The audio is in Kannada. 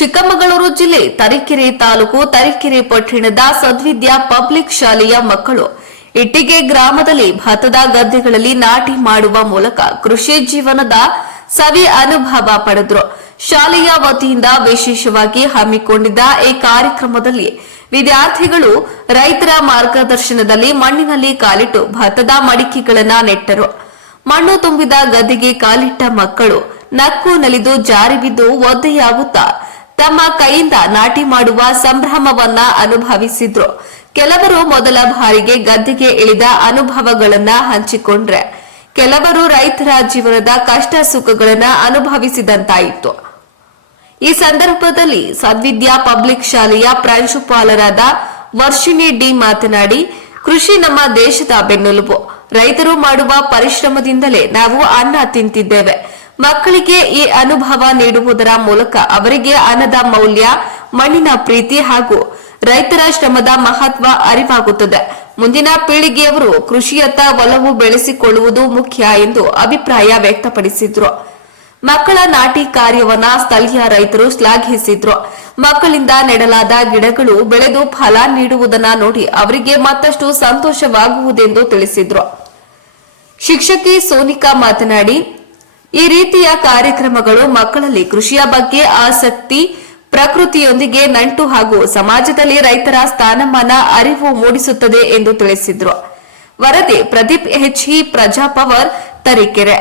ಚಿಕ್ಕಮಗಳೂರು ಜಿಲ್ಲೆ ತರೀಕೆರೆ ತಾಲೂಕು ತರೀಕೆರೆ ಪಟ್ಟಣದ ಸದ್ವಿದ್ಯಾ ಪಬ್ಲಿಕ್ ಶಾಲೆಯ ಮಕ್ಕಳು ಇಟ್ಟಿಗೆ ಗ್ರಾಮದಲ್ಲಿ ಭತ್ತದ ಗದ್ದೆಗಳಲ್ಲಿ ನಾಟಿ ಮಾಡುವ ಮೂಲಕ ಕೃಷಿ ಜೀವನದ ಸವಿ ಅನುಭವ ಪಡೆದರು. ಶಾಲೆಯ ವತಿಯಿಂದ ವಿಶೇಷವಾಗಿ ಹಮ್ಮಿಕೊಂಡಿದ್ದ ಈ ಕಾರ್ಯಕ್ರಮದಲ್ಲಿ ವಿದ್ಯಾರ್ಥಿಗಳು ರೈತರ ಮಾರ್ಗದರ್ಶನದಲ್ಲಿ ಮಣ್ಣಿನಲ್ಲಿ ಕಾಲಿಟ್ಟು ಭತ್ತದ ಮಡಿಕೆಗಳನ್ನು ನೆಟ್ಟರು. ಮಣ್ಣು ತುಂಬಿದ ಗದ್ದೆಗೆ ಕಾಲಿಟ್ಟ ಮಕ್ಕಳು ನಕ್ಕು ನಲಿದು ಜಾರಿ ಬಿದ್ದು ಒದ್ದೆಯಾಗುತ್ತಾ ತಮ್ಮ ಕೈಯಿಂದ ನಾಟಿ ಮಾಡುವ ಸಂಭ್ರಮವನ್ನ ಅನುಭವಿಸಿದ್ರು. ಕೆಲವರು ಮೊದಲ ಬಾರಿಗೆ ಗದ್ದೆಗೆ ಇಳಿದ ಅನುಭವಗಳನ್ನ ಹಂಚಿಕೊಂಡ್ರೆ, ಕೆಲವರು ರೈತರ ಜೀವನದ ಕಷ್ಟ ಸುಖಗಳನ್ನ ಅನುಭವಿಸಿದಂತಾಯಿತು. ಈ ಸಂದರ್ಭದಲ್ಲಿ ಸದ್ವಿದ್ಯಾ ಪಬ್ಲಿಕ್ ಶಾಲೆಯ ಪ್ರಾಂಶುಪಾಲರಾದ ವರ್ಷಿಣಿ ಡಿ ಮಾತನಾಡಿ, ಕೃಷಿ ನಮ್ಮ ದೇಶದ ಬೆನ್ನೆಲುಬು. ರೈತರು ಮಾಡುವ ಪರಿಶ್ರಮದಿಂದಲೇ ನಾವು ಅನ್ನ ತಿಂತಿದ್ದೇವೆ. ಮಕ್ಕಳಿಗೆ ಈ ಅನುಭವ ನೀಡುವುದರ ಮೂಲಕ ಅವರಿಗೆ ಅನ್ನದ ಮೌಲ್ಯ, ಮಣ್ಣಿನ ಪ್ರೀತಿ ಹಾಗೂ ರೈತರ ಶ್ರಮದ ಮಹತ್ವ ಅರಿವಾಗುತ್ತದೆ. ಮುಂದಿನ ಪೀಳಿಗೆಯವರು ಕೃಷಿಯತ್ತ ಒಲವು ಬೆಳೆಸಿಕೊಳ್ಳುವುದು ಮುಖ್ಯ ಎಂದು ಅಭಿಪ್ರಾಯ ವ್ಯಕ್ತಪಡಿಸಿದ್ರು. ಮಕ್ಕಳ ನಾಟಿ ಕಾರ್ಯವನ್ನ ಸ್ಥಳೀಯ ರೈತರು ಶ್ಲಾಘಿಸಿದ್ರು. ಮಕ್ಕಳಿಂದ ನೆಡಲಾದ ಗಿಡಗಳು ಬೆಳೆದು ಫಲ ನೀಡುವುದನ್ನ ನೋಡಿ ಅವರಿಗೆ ಮತ್ತಷ್ಟು ಸಂತೋಷವಾಗುವುದೆಂದು ತಿಳಿಸಿದ್ರು. ಶಿಕ್ಷಕಿ ಸೋನಿಕಾ ಮಾತನಾಡಿ, ಈ ರೀತಿಯ ಕಾರ್ಯಕ್ರಮಗಳು ಮಕ್ಕಳಲ್ಲಿ ಕೃಷಿಯ ಬಗ್ಗೆ ಆಸಕ್ತಿ, ಪ್ರಕೃತಿಯೊಂದಿಗೆ ನಂಟು ಹಾಗೂ ಸಮಾಜದಲ್ಲಿ ರೈತರ ಸ್ಥಾನಮಾನ ಅರಿವು ಮೂಡಿಸುತ್ತದೆ ಎಂದು ತಿಳಿಸಿದ್ರು. ವರದಿ ಪ್ರದೀಪ್ HE, ಪ್ರಜಾಪವರ್, ತರೀಕೆರೆ.